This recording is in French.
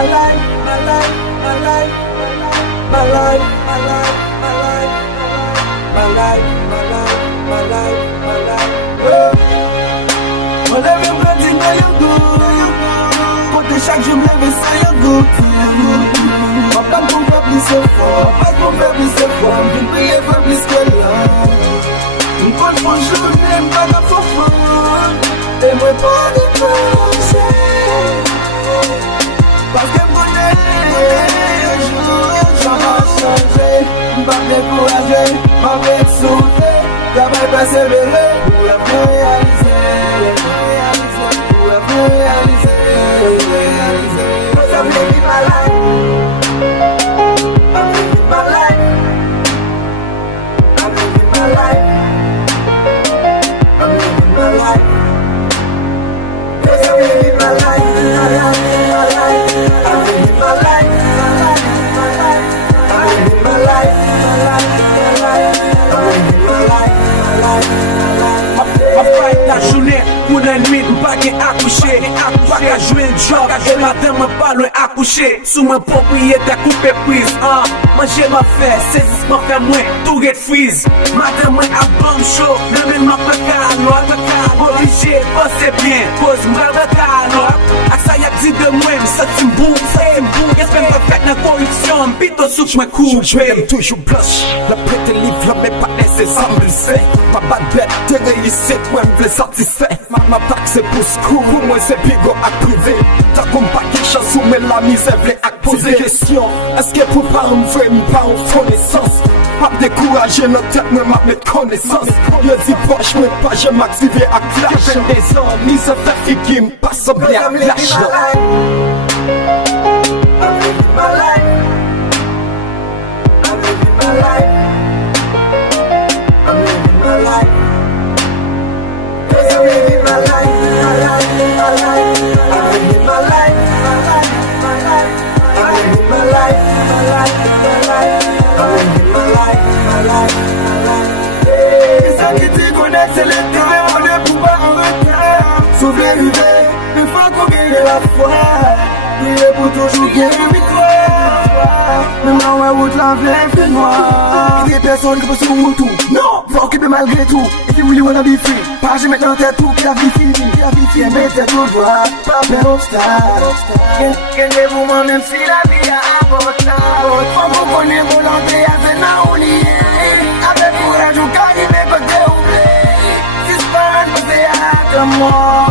my life, my life, my life, my life, my life, my life, my life, my life, my life, my life. On lève un petit dans le goût. Côté chaque jour, me lève ça le goût. Ma pas pour faire plus fort, pas pour faire plus fort. Je ne paye pas plus que là. Une bonne journée, pas de faux. Et moi pas de penser. Parce que mon un jour, ça va changer. Pas décourager, pas sauter. Ça va persévérer pour la réaliser. Pour la réaliser. Cause I'm living my life. I'm living my life. I'm living my life. I'm living my life. Cause I'm living my life. I'm living my life. I'm living my life. Ma fight la journée, pour la nuit, m'pas qu'à accoucher. Pas qu'à jouer un job, et matin m'a pas loin accoucher. Sous mon propriétaire coupé prise, manger ma fait, saisis ma fait moins, tout get freeze. Matin moi à bombe chaud, le même ma pas qu'à l'autre. Obligé, pensez bien, cause m'pas pas qu'à l'autre. A ça y'a dit de moi, ça t'im boum, J'espère pas faire la corruption, pito sous que j'me coupe. J'aime toujours blush, la prête livre, la mais pas nécessaire, me le sait. Ma bad bête, t'es réussite, moi m'v'le satisfait. Ma pack c'est pour school, pour moi c'est bigo à privé. T'as comme pas quelque chose où mais la misère v'lait activer. Question, est-ce que pour pas m'v'le m'pas en connaissance? M'a découragé notre tête, mais m'a mettre connaissance. Y'a dit poche, mais pas j'aime activer à clash. J'aime des amis, ça fait figuer, m'passe au bien à clash. I'm living my life. I'm living my life. I'm living my life. Cause I'm living my life. My life, my life. I'm living my life. My life, my life. I'm living my life. My life, my life. I'm living my life. My life, my life. Et ça qui te connaît, c'est le terrain. On ne peut pas en retrait. Sauver l'hiver, une fois qu'on gagne la foi. Il est pour toujours gagner victoire. Même là où la route l'enlève fait noir. Il y a des personnes qui pensent sur mon tout. Non, faut occuper malgré tout. If you really wanna be free, pas jamais dans tête tout. Qui la vie finie, mais t'es tout droit. Pas faire obstacle. Gagnez-vous moi même si la vie a important. Faut qu'on connaisse mon entrée à ce naouli. Avec courage ou carré, mais côté oublié. Si c'est pas un côté à comme moi.